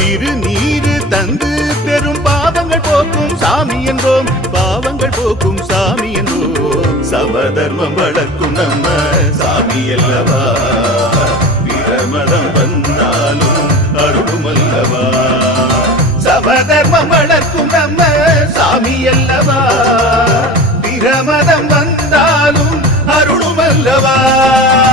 திருநீறு தந்து பெரும் பாவங்கள் போக்கும் சாமி என்றோம் பாவங்கள் போக்கும் சாமி என்றோம் சம தர்மம் வளர்க்கும் நம்ம சாமி அல்லவா பிரமதம் வந்தாலும் அருளும் அல்லவா சம தர்மம் வளர்க்கும் நம்ம சாமி அல்லவா பிரமதம் வந்தாலும் அருளும் அல்லவா